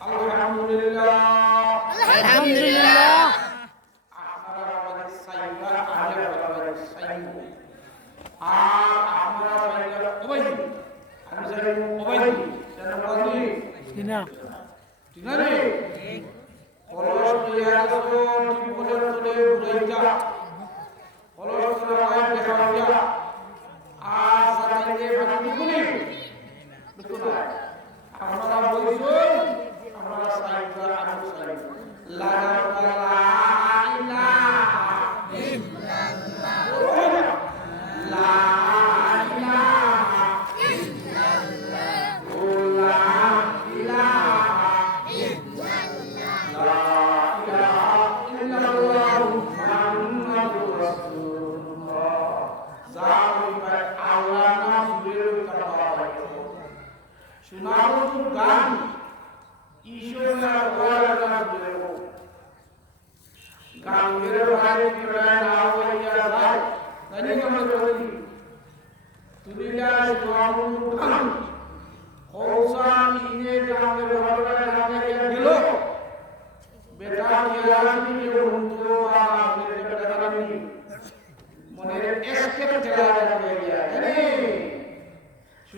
আলহামদুলিল্লাহ।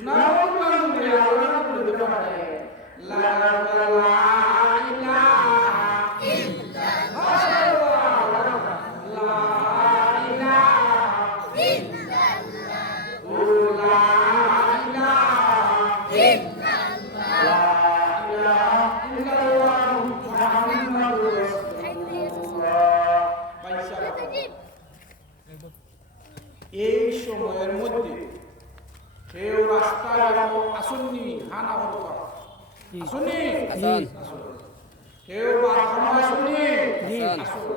La সময়ের মধ্যে কেউ রাস্তায় আসুননি হানা হতো আসুননি কেউ বাথরুমে আসুননি আসুন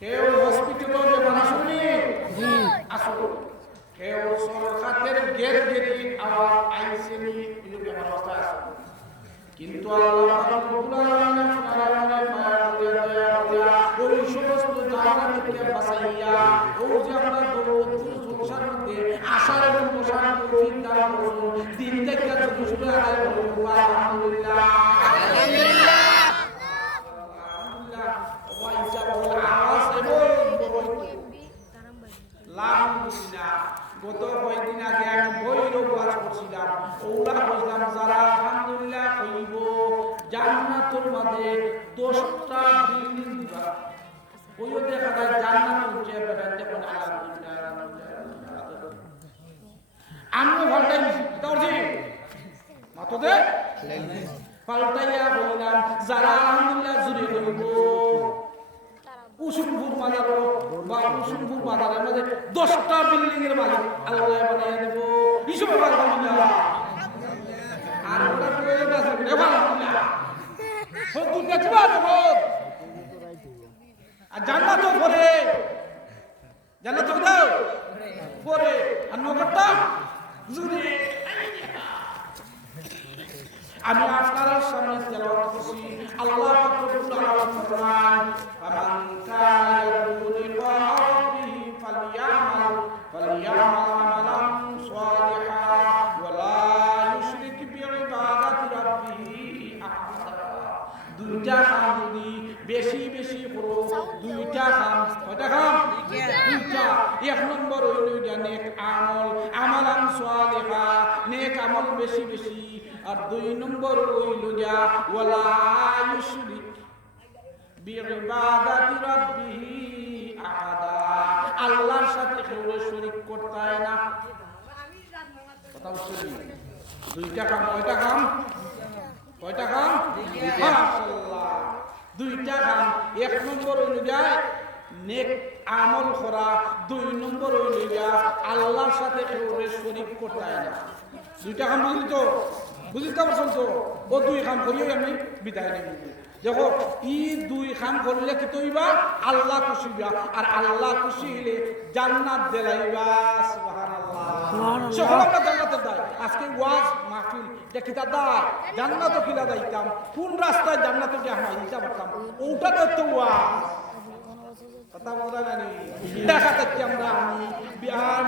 কেউ হসপিটালে যেমন আসুননি আসুন কেউ সরকারের গেট গেটে আওয়াজ আইসেনি ব্যবস্থা আসুন কিন্তু আল্লাহ রব্বুল আলামিন ওই সমস্ত জায়গা থেকে বাঁচাইয়া ও যে আমরা সংসার মধ্যে আশার এবং বসার তৌফিক দান করুন দিন থেকে যথেষ্ট আদায় করুন আলহামদুলিল্লাহ আলহামদুলিল্লাহ আলহামদুলিল্লাহ ওই যাবো আওয়াজ এবং আলহামদুলিল্লাহ গত কয়েকদিন আগে আমি বইয়ের ওয়াজ করছিলাম ওরা বললাম যারা আলহামদুলিল্লাহ কইব জান্নাতের মাঝে 10টা বিল্ডিং দিবা ওইও দেখা যায় জান্নাত হচ্ছে বেড়াতে কোন আলহামদুলিল্লাহ আমি ভালটাই তাওজি মাতোদে পাল্টাইয়া বললাম যারা আলহামদুলিল্লাহ জুড়ে কইব কুসুমপুর বাজার বা কুসুমপুর বাজারের মধ্যে 10টা বিল্ডিং এর মালিক আল্লাহ বানিয়ে দেব হিসেবে আলহামদুলিল্লাহ আর ওরা কইলে বাস আলহামদুলিল্লাহ সত্যি দেখবা দেখো আর জান্নাত পরে জান্নাত দাও পরে আর নগরটা জুড়ে আমি আপনার সামনে তেলাওয়াত করছি আল্লাহ পাক রব্বুল আলামিন ফরমান ফামান কানা ইয়ারজু লিকা রাব্বিহি ফালইয়ামাল আমালান সালিহান ওয়া লা ইউশরিক বিইবাদাতি রাব্বিহি আহাদা দুইটা কাম যদি বেশি বেশি করো দুইটা কাম কয়টা কাম দুইটা এক নম্বর হইল নেক আমল আমালান সালিহা নেক আমল বেশি বেশি আর 2 নম্বর হইল যা ওয়ালা ইউশরিক বিইবাদাতি রাব্বিহি আহাদা আল্লাহর সাথে কেউ শরীক করতে হয় না কথা বুঝছেন দুইটা কাম কয়টা কাম কয়টা কাম মাশাআল্লাহ দুইটা কাম এক নম্বর হইল যায় নেক আমল করা 2 নম্বর হইল যা আল্লাহর সাথে কেউ শরীক করতে হয় না দুইটা কাম বুঝলি তো পারছেন তো ও 2 কাম করিও আমি বিদায় নেব দেখো ই 2 কাম করলে কি তৈবা আল্লাহ খুশি হইবা আর আল্লাহ খুশি হইলে জান্নাত দেলাইবা সুবহানাল্লাহ সকল আমরা জান্নাতে যাই আজকে ওয়াজ মাহফিল দেখিতা দাই জান্নাতও কিলা যাইতাম কোন রাস্তায় জান্নাতে যে আমরা হিসাব করতাম ওটা তো ওয়াজ কথা বলা জানি দেখা যাচ্ছে আমরা আমি বিহার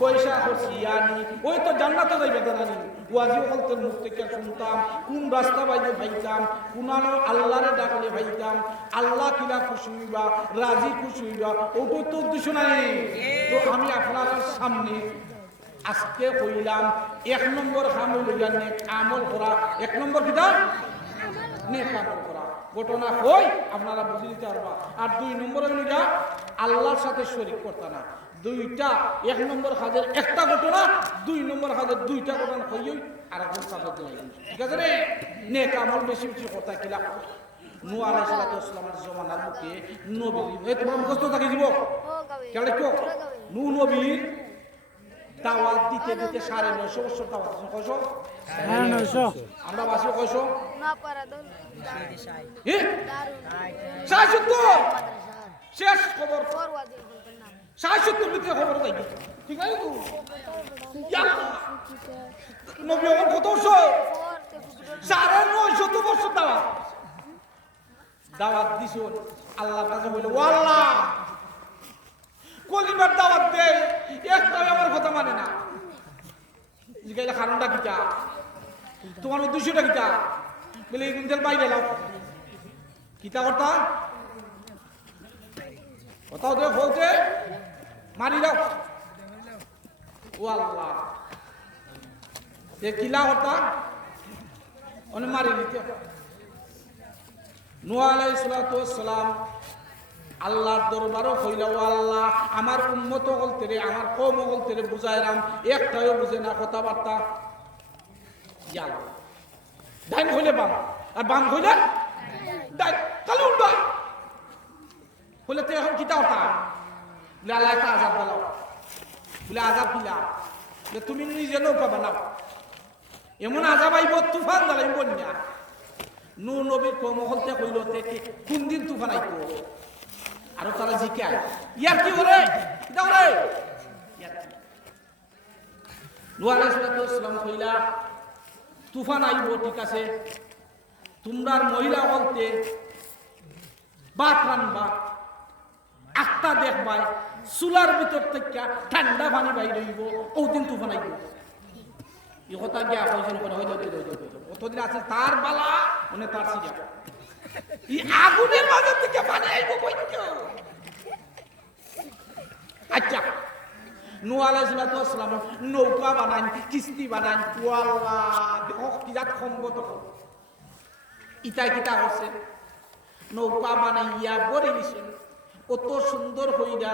পয়সা করছি আনি ওই তো জান্নাতে যাইবে জানি ওয়াজি বলতে মুখ থেকে শুনতাম কোন রাস্তা বাইরে ভাইতাম কোনানো আল্লাহরে ডাকলে ভাইতাম আল্লাহ কিলা খুশি হইবা রাজি খুশি হইবা ওটাই তো উদ্দেশ্য নাই তো আমি আপনার সামনে আজকে কইলাম 1 নম্বর কাম হইল নেক আমল করা 1 নম্বর কিটা নেক আমল করা ঘটনা কই আপনারা বুঝে দিতে পারবা আর 2 নম্বর হইল যা আল্লাহর সাথে শরীক করতে না দুইটা 1 নম্বর কাজের একটা ঘটনা 2 নম্বর কাজের দুইটা ঘটনা কইই আর একজন কাজে দিলাই ঠিক আছে রে নেক আমল বেশি বেশি করতে কিলা নূহ আলাইহিস সালামের জমানার মধ্যে নবী এই তোমার মুখস্থ থাকি দিব কেন কো নূহ নবীর দাওয়াত দিতে দিতে 950 বছর দাওয়াত কয়শো 950 আমরা বাসি কয়শো না পারা দল হে 70 শেষ খবর 70 ভিতরে খবর যাই ঠিক আছে তো নবী আমার কত বছর 950 বছর দাওয়াত দিছো আল্লাহর কাছে বলে ও আল্লাহ কলিমার দাওয়াত দে একটা আমার কথা মানে না জিগাইলা কারণটা কিটা তোমার উদ্দেশ্যটা কিটা বলে এই কুইন্টাল পাই গেলাম কিতা কথা কথা ওদের বলতে মারি দাও ও আল্লাহ এ কিলা কথা অনে মারি দিতে নূহ আলাইহিস সালাম আল্লাহর দরবারও কইলা ও আল্লাহ আমার উম্মত বলতে রে আমার কওম বলতে রে বুঝাইরাম একটাও বুঝে না কথাবার্তা জাল ডাইন কইলে বাম আর বাম কইলে ডাইন তাহলে উল্টা কইলে তো এখন কিতা হতা আল্লাহ তা আযাব দাও বলে আজাব কিলা যে তুমি নিজে নৌকা বানাও এমন আজাব আইব তুফান দাঁড়াইব বন্যা নূ নবীর কর্মহলতে কইল কোন দিন তুফান আইব আর তারা জিজ্ঞাসা ইয়ার কি ওরে দাও রে নূহ আলাইহিস সালাম কইলা তুফান আইব ঠিক আছে তোমরার মহিলা বলতে ভাত রান্নবা আখটা দেখবাই চুলার ভিতর থেকে ঠান্ডা পানি বাইরে হইব ওদিন তুফান আইব এই কথা গিয়া কয়জন করে হইল অতদিন আছে তার বালা মানে তার সিজা এই আগুনের মাঝে থেকে পানি আইব বইতো আচ্ছা নূহ আলাইহিস সালাম নৌকা বানান কিস্তি বানান ওয়াল্লাহ দেখো কি জাত সম্মত ইটা কিটা হচ্ছে নৌকা বানাইয়া বড়ি দিছেন কত সুন্দর হইয়া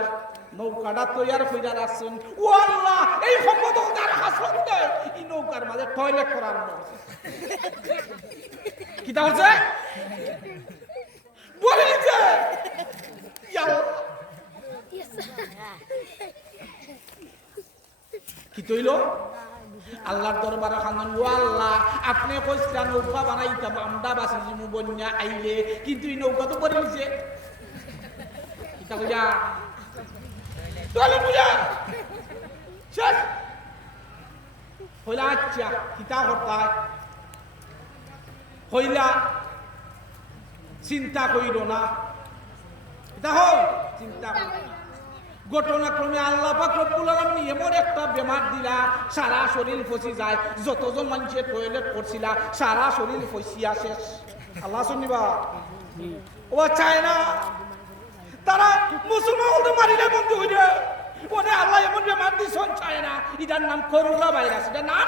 নৌকাটা তৈয়ার হইয়া রাখছেন ও আল্লাহ এই সম্মত যার হাসন দেয় এই নৌকার মাঝে টয়লেট করার হচ্ছে কিটা হচ্ছে বড়ি দিছে কি তৈল আল্লাহর দরবারে খান্দন ও আল্লাহ আপনি কইছিলেন নৌকা বানাইতাম আমরা বাসি জিমু বন্যা আইলে কিন্তু এই নৌকা তো পড়ে নিছে কিতা কইয়া চলে বুঝা শেষ হইলা আচ্ছা কিতা হতা হইলা চিন্তা কইর না কিতা হও চিন্তা ঘটনাক্রমে আল্লাহ পাক রব্বুল আলামিন এমন একটা বেমার দিলা সারা শরীর ফসি যায় যতজন মানুষের টয়লেট করছিলা সারা শরীর ফসিয়া শেষ আল্লাহ শুনিবা ও চায় না তারা মুসলমান মারিলে বন্ধু হইলে ওনে আল্লাহ এমন বেমার দিছন চায় না এটার নাম করোনা ভাইরাস এটার নাম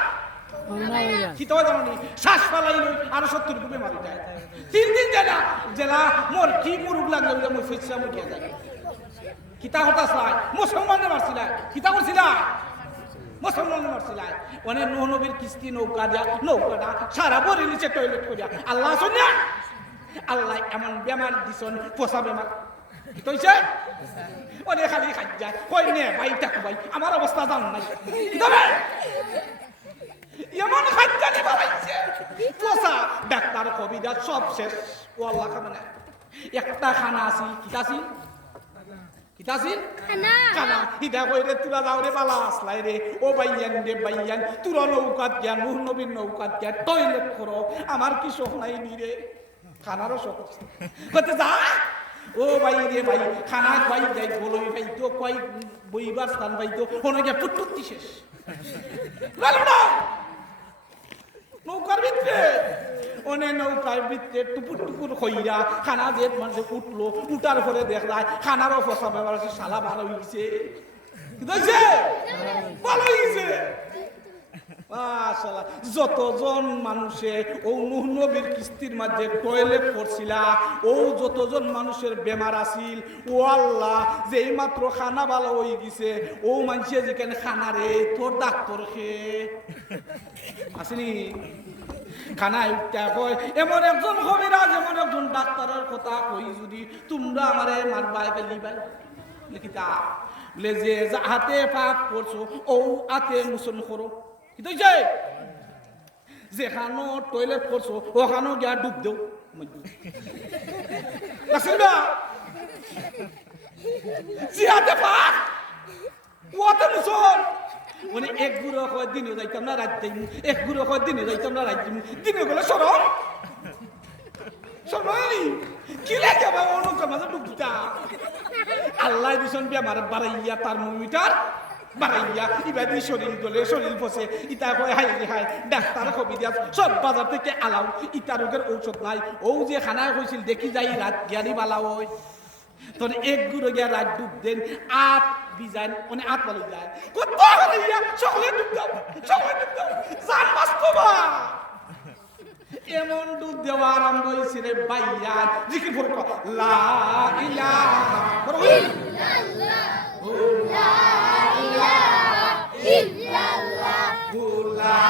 কি তো জানি শ্বাস ফালাই লই আর 70 রূপে মারি যায় 3 দিন জেলা মোর কি মুরুগ লাগলে মই ফসিয়া মুকিয়া যায় কিতা হতাস লাই মুসলমানে মারছিলা কিতা করছিলা মুসলমানে মারছিলা ওনে নূহ নবীর কিস্তি নৌকা দিয়া নৌকাটা সারা বড়ি নিচে টয়লেট করিয়া আল্লাহ শুনিয়া আল্লাহ এমন বেমার দিছন পোষা বেমার কি কইছে ওনে খালি খাই যায় কই নে ভাই টাকু ভাই আমার অবস্থা জান নাই কি তবে এমন খাইজানি বানাইছে পোষা ডাক্তার কবিরা সব শেষ ও আল্লাহ খানা একটা খানা আছিল কিতা আছিল কিতাসিন খানা হিদা কইরে তুলা যাওরে বালা আসলাই রে ও বাইয়ান রে বাইয়ান তুরা নৌকাত গিয়া নূহ নবীর নৌকাত গিয়া টয়লেট করো আমার কি শোক নাই নি রে খানারও শোক কইতে যা ও ভাই রে ভাই খানা খাই যাই বলই ভাই তো কই বইবার স্থান ভাই তো কোন গিয়া পুটপুটি শেষ গেল না নৌকার ভিতরে ওনে নৌকার ভিতরে টুপুর টুপুর হইয়া খানা যে মানুষ উঠলো উঠার পরে দেখলায় খানারও ফসা ব্যবহার আছে শালা ভালো হইছে বুঝছে ভালো হইছে মাশাআল্লাহ যতজন মানুষে ও নূহ নবীর কিস্তির মাঝে টয়লেট করছিলা ও যতজন মানুষের বেমার আছিল ও আল্লাহ যেই মাত্র খানা ভালো হয়ে গেছে ও মানুষে যেখানে খানা রে তোর ডাক্তার খে আসেনি খানায় উঠতে কয় এমন একজন কবিরাজ এমন একজন ডাক্তারের কথা কই যদি তোমরা আমারে মারবাই গেলিবাই লিখিতা বলে যে হাতে পাপ করছো ও হাতে মুসন করো কি তৈছে যেখানো টয়লেট করছো ওখানো গিয়া ডুব দেও জিহাতে পাপ ওতে মুসন মানে এক গুরু হয় দিনে যাইতাম না রাত যাইমু এক গুরু হয় দিনে যাইতাম না রাত যাইমু দিনে গেলে সরম সরমানি কি লাগে বাবা অনুকা মাঝে ডুবতা আল্লাহ দিছন বেমার বাড়াইয়া থার্মোমিটার বাড়াইয়া ইবাদি শরীর দলে শরীর ফসে ইটা কয় হাই হাই ডাক্তার কবি দিয়া সব বাজার থেকে আলাও ইটা রোগের ঔষধ নাই ও যে খানায় হয়েছিল দেখি যাই রাত জ্ঞানী বালা হয় তোর এক গুঁড়ো গিয়া রাত ডুব দেন আট বিজান মানে আট ভালো যায় কত হইয়া সকলে ডুব দাও সকলে ডুব দাও জান বাস্তবা এমন ডুব দেওয়া আরম্ভ হয়েছে রে ভাইয়া জিকির করে লা ইলাহা ইল্লাল্লাহ লা ইলাহা ইল্লাল্লাহ লা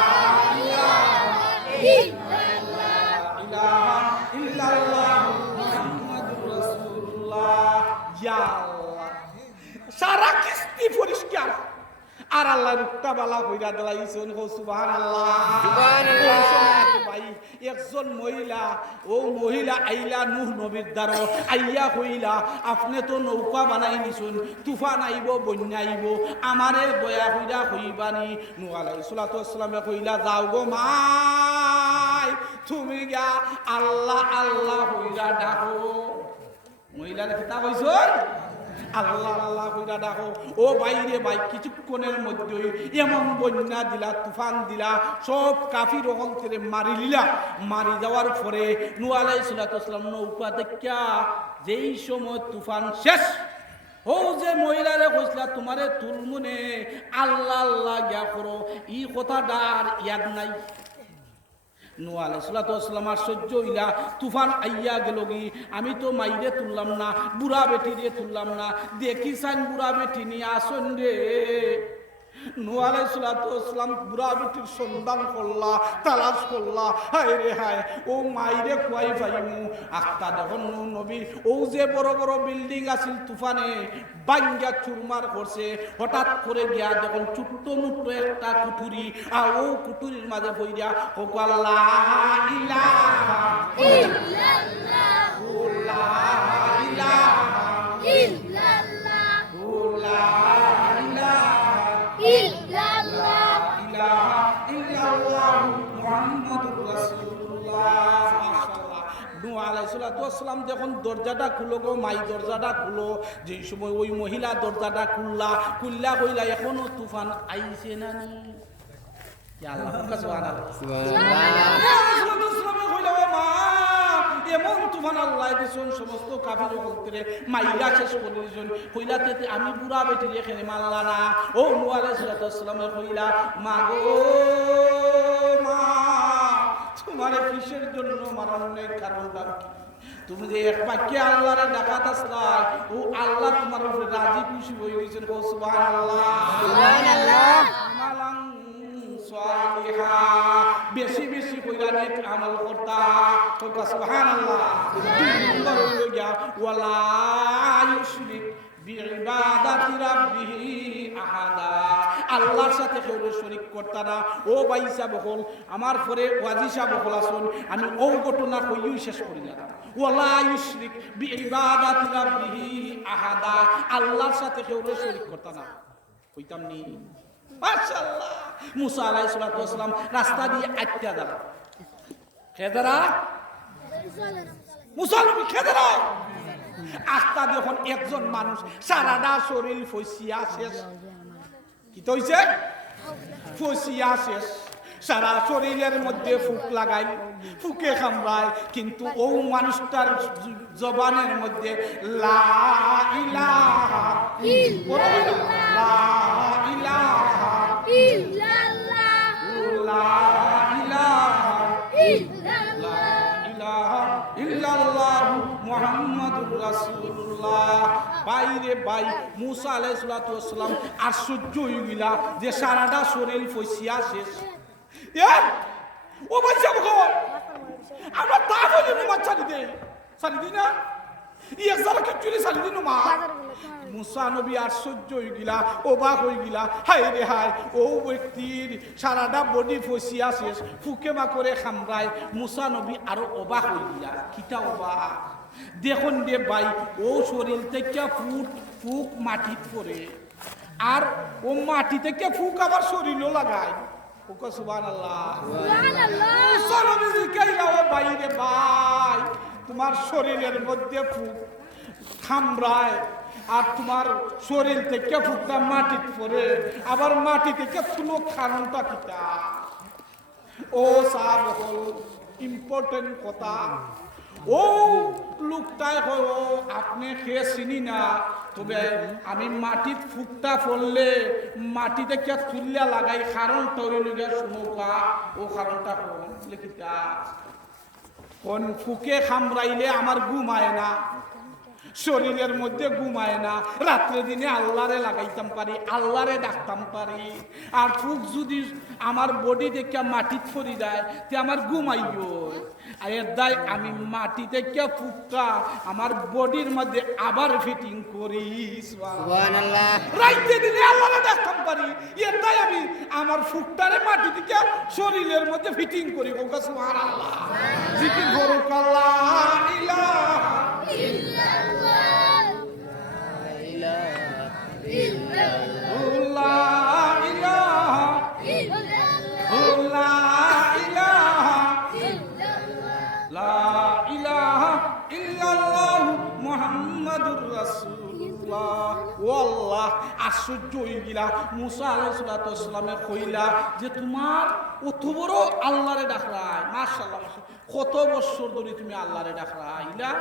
ইলাহা ইল্লাল্লাহ মুহাম্মাদুর রাসূলুল্লাহ ইয়া আল্লাহ সারা কিস্তি পরিষ্কার আর আল্লাহ রুকটা বালা কইরা দিলাইছেন সুবহানাল্লাহ ভাই একজন মহিলা ও মহিলা আইলা নূহ নবীর দ্বারা আইয়া কইলা আপনি তো নৌকা বানাই নিছুন তুফান আইব বন্যা আইব আমারে দয়া কইরা কইবানি নূহ আলাইহিস সালাতু ওয়াসসালামে কইলা যাও গো মাই তুমি গা আল্লাহ আল্লাহ কইরা ডাকো মহিলার কথা কইছন আল্লাহ আল্লাহ কইরা ডাকো ও বাইরে ভাই কিছুক্ষণের মধ্যে এমন বন্যা দিলা তুফান দিলা সব কাফির হলতে মারি লিলা মারি যাওয়ার পরে নূহ আলাইহিস সালাতু ওয়াসসালাম নৌকা দেখা যেই সময় তুফান শেষ ও যে মহিলারে কইছিলা তোমারে তুলমুনে আল্লাহ আল্লাহ গিয়া করো ই কথাটা আর ইয়াদ নাই নূহ আলাইহিস সালাতু ওয়াসসালাম আশ্চর্য হইলা তুফান আইয়া গেল কি আমি তো মাইরে তুললাম না বুড়া বেটি রে তুললাম না দেখি সাইন বুড়া বেটি নিয়ে আসন রে নূহ আলাইহিস সালাতু ওয়াসসালাম বুড়া বেটির সন্ধান করলা তালাশ করলা হায় রে হায় ও মাইরে কুয়াই পাইমু আক্তা দেখুন নবী ও যে বড় বড় বিল্ডিং আছিল তুফানে বাঙ্গা চুরমার করছে হঠাৎ করে গিয়া যখন ছোট্ট মুট্ট একটা কুঠুরি আর ও কুঠুরির মাঝে বইয়া ও আল্লাহ ইলাহা ইল্লাল্লাহ লা ইলাহা ইল্লাল্লাহ লা ইল্লাল্লাহ ইলাহা ইল্লাল্লাহ মুহাম্মাদুর রাসূলুল্লাহ মাশাআল্লাহ নূহ আলাইহিস সালাতু ওয়াসসালাম যখন দরজাটা খুলো গো মাই দরজাটা খুলো যেই সময় ওই মহিলা দরজাটা খুললা কইলা এখনো তুফান আইছে না নি ইয়া আল্লাহ সুবহানাল্লাহ সুবহানাল্লাহ কইলা ও মা এমন তুফান আল্লাহ দিছুন সমস্ত কাফির হলতে মাইরা শেষ করে দিছুন কইলাতে আমি বুড়া বেটি এখানে মারলা না ও নূহ আলাইহিস সালাতু ওয়াসসালাম কইলা মা গো মা তোমারে কিসের জন্য মারানোর কারণটা তুমি যে এক বাক্যে আল্লাহরে ডাকাত আসলা ও আল্লাহ তোমার উপরে রাজি খুশি হয়ে গেছেন সুবহানাল্লাহ সুবহানাল্লাহ আমালান সালিহা বেশি বেশি কইরা নেক আমল করতা তো সুবহানাল্লাহ দুই নম্বর হলো গিয়া ওয়ালা ইউশরিক বিইবাদাতি রাব্বিহি আহাদা আল্লাহর সাথে কেউ শরীক করতা না ও বাইসা বকল আমার পরে ওয়াজি সাহেব বকল আসুন আমি ও ঘটনা কইই শেষ করি না ওয়ালা ইউশরিক বিইবাদাতি রাব্বিহি আহাদা আল্লাহর সাথে কেউ শরীক করতা না কইতাম নি মাশাআল্লাহ মুসা আলাইহিস সালাতু ওয়াসসালাম রাস্তা দিয়ে আটটা দাঁড়া খেদারা মুসা নবী খেদারা আস্তা যখন একজন মানুষ সারাটা শরীর ফসিয়া শেষ কি তো হইছে ফসিয়া শেষ সারা শরীরের মধ্যে ফুক লাগাই ফুকে কামড়ায় কিন্তু ও মানুষটার জবানের মধ্যে লা ইলাহা ইল্লাল্লাহ লা ইলাহা ইল্লাল্লাহ লা ইলাহা ইল্লাল্লাহ মুহাম্মাদুর রাসূলুল্লাহ বাইরে বাই মুসা আলাইহিস সালাতু ওয়াসসালাম আশ্চর্য হয়ে গেলা যে সারাটা শরীর ফসিয়া শেষ ও বাচ্চা বকো আমরা তা বলি বাচ্চা দিতে সারি দিনা ই একসাথে কিচুরি সারি দিন মা মুসা নবী আশ্চর্য হয়ে গিলা অবাক হয়ে গিলা হায় রে হায় ও ব্যক্তির সারাটা বডি ফসিয়া শেষ ফুকে মা করে খামরায় মুসা নবী আরো অবাক হয়ে গিলা কিটা অবাক দেখুন দে ভাই ও শরীর থেকে ফুক মাটিত পড়ে আর ও মাটি থেকে ফুক আবার শরীরও লাগায় ওকে সুবহানাল্লাহ সুবহানাল্লাহ মুসা নবী কইলা ও ভাই রে ভাই তোমার শরীরের মধ্যে ফুক খামরায় আর তোমার শরীর থেকে ফুকটা মাটিত পড়ে আবার মাটি থেকে তুলো কারণটা কিটা ও সাব হল ইম্পর্টেন্ট কথা ও লোকটাই হয় আপনি খেয়ে চিনি না তবে আমি মাটিত ফুকটা পড়লে মাটি থেকে তুললে লাগাই কারণ তৈরি শুনোকা ও কারণটা কোন লিখিতা কোন ফুকে খামরাইলে আমার ঘুম আয় না শরীরের মধ্যে ঘুমায় না, রাত্রে দিনে আল্লাহরে লাগাইতাম পারি, আল্লাহরে ডাকতাম পারি। আর ফুক যদি আমার বডি দেখে মাটি পড়ি যায় তে আমার ঘুমাইও, আর এর দায় আমি মাটি থেকে ফুকটা আমার বডির মধ্যে আবার ফিটিং করি। সুবহানাল্লাহ। রাইতে দিনে আল্লাহরে ডাকতাম পারি, এর দায় আমি আমার ফুকটারে মাটি থেকে শরীরের মধ্যে ফিটিং করি। সুবহানাল্লাহ। জিকির করো লা ইলাহা ইল্লাল্লাহ, লা ইলাহা ইল্লাল্লাহ মুহাম্মাদুর রাসূলুল্লাহ। ওয়াল্লাহ আশ্চর্য হয়ে গিলা। মুসা আলাইহিস সালামে কইলা যে তোমার অত বড় আল্লাহরে ডাকলাই, মাশাআল্লাহ কত বছর ধরে তুমি আল্লাহরে ডাকলাইলা?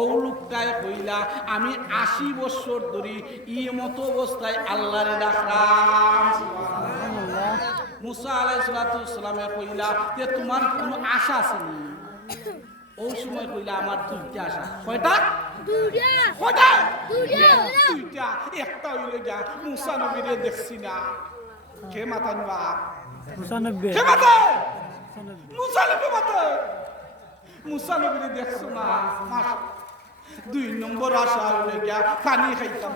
ও লোকটায় কইলা আমি 80 বছর ধরে এই মতো অবস্থায় আল্লাহরে ডাকলাম। মুসা আলাইহিস সালামে কইলা যে তোমার কোনো আশা আছে নি? ওই সময় কইলা আমার দুইটা আশা। কয়টা? দুইটা। কয়টা? দুইটা। একটা হইল গিয়া মুসা নবীরে দেখছি না। কে মাথা নিবা? মুসা নবী। কে মাথা? মুসা নবী মাথা। মুসা নবীরে দেখছো না? দুই নম্বর আশা হইল গিয়া পানি খাইতাম।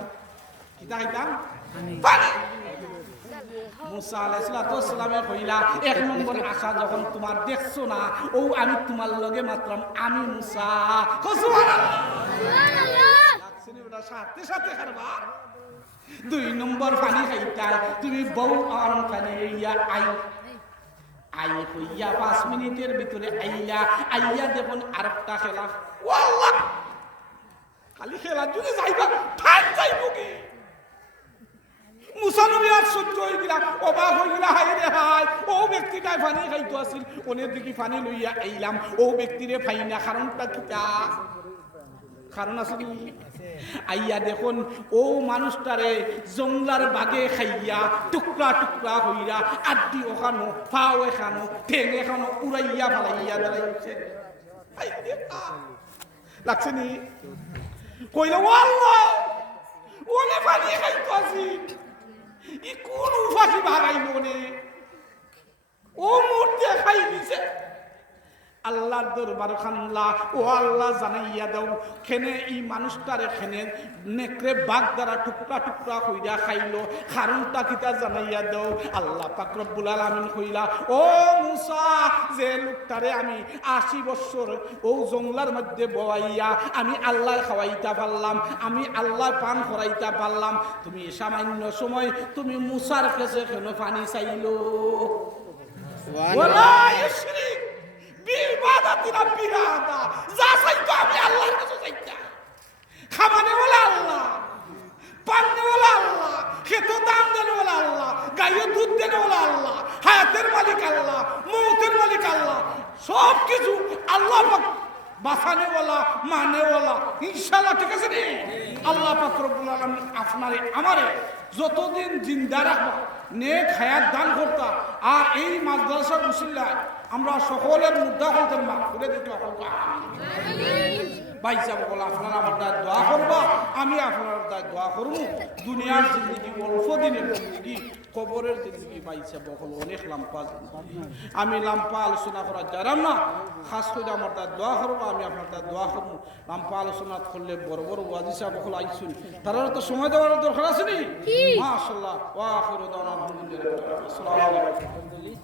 কি খাইতাম? পানি। মুসা আলাইহিস সালামে কইলা এক নম্বর আশা যখন তোমার দেখছো না, ও আমি তোমার লগে মাত্রাম, আমি মুসা। সুবহানাল্লাহ। সাথে সাথে খারবা। দুই নম্বর পানি খাইতা তুমি বউ আর পানি লইয়া আই কইয়া 5 মিনিটের ভিতরে আইয়া দেখুন আরেকটা খেলা। ওয়াল্লাহ খালি খেলা যদি যাইবা ঠাই যাইব কি? মুসা নবী আর সহ্য হয়ে গেলা, অবাক হয়ে গেলা। হাই রে হাই, ও ব্যক্তিটাই পানি খাইতো আসিল, ওনের দিকে পানি লইয়া আইলাম, ও ব্যক্তিরে পাই না। কারণটা কিটা? কারণ আছে কি? আইয়া দেখুন ও মানুষটারে জংলার বাগে খাইয়া টুকরা টুকরা হইয়া আড্ডি ওখানো, পাও এখানো, ঠেং এখানো উড়াইয়া ফালাইয়া দাঁড়াইছে। লাগছে নি? কইলা ওয়াল্লাহ ওনে পানি খাইতো আসিল, ই কোন উপাসি ভাগাইল নে? ও মূর্তি খাই দিছে। আল্লাহর দরবার খানলা, ও আল্লাহ জানাইয়া দাও খেনে এই মানুষটারে খেনে নেকড়ে বাঘ দ্বারা টুকরা টুকরা কইরা খাইলো, কারণটা কিতা জানাইয়া দাও। আল্লাহ পাক রব্বুল আলামিন কইলা ও মুসা, যে লোকটারে আমি 80 বছর ও জঙ্গলার মধ্যে বয়াইয়া আমি আল্লাহ খাওয়াইতা পারলাম, আমি আল্লাহ পান করাইতা পারলাম, তুমি সামান্য সময় তুমি মুসার কাছে কেন পানি চাইলো? ওয়ালা ইশরিক বিইবাদাতিনা বিরাদা, যা চাইতো আমি আল্লাহর কাছে চাইতা। খামানে ওলা আল্লাহ, পান্নে ওলা আল্লাহ, খেতো দাম দেন ওলা আল্লাহ, গায়ে দুধ দেন ওলা আল্লাহ, হায়াতের মালিক আল্লাহ, মৌতের মালিক আল্লাহ, সব কিছু আল্লাহ বাঁচানে ওলা মানে ওলা। ইনশাআল্লাহ ঠিক আছে নি? আল্লাহ পাক রব্বুল আলামিন আপনারে আমারে যতদিন জিন্দা রাখবা, নেক হায়াত দান করতা। আর এই মাদ্রাসার মুসল্লায় আমরা সকলের মুদ্রা করতেন মা করে দিতে ভাই সাহেব বলে আপনারা আমার দায় দোয়া করবা, আমি আপনার দায় দোয়া করবো। দুনিয়ার জিন্দগি অল্প দিনের জিন্দগি, কবরের জিন্দগি ভাই সাহেব বকল অনেক লাম্পা। আমি লাম্পা আলোচনা করা জানাম না, খাস করে আমার দায় দোয়া করবো, আমি আপনার দায় দোয়া করবো। লাম্পা আলোচনা করলে বড় বড় ওয়াজি সাহেব বকল আইসুন, তারা তো সময় দেওয়ার দরকার আছে নি? মাশাআল্লাহ ওয়া আখিরু দাওয়ানা আলহামদুলিল্লাহ। আসসালামু আলাইকুম।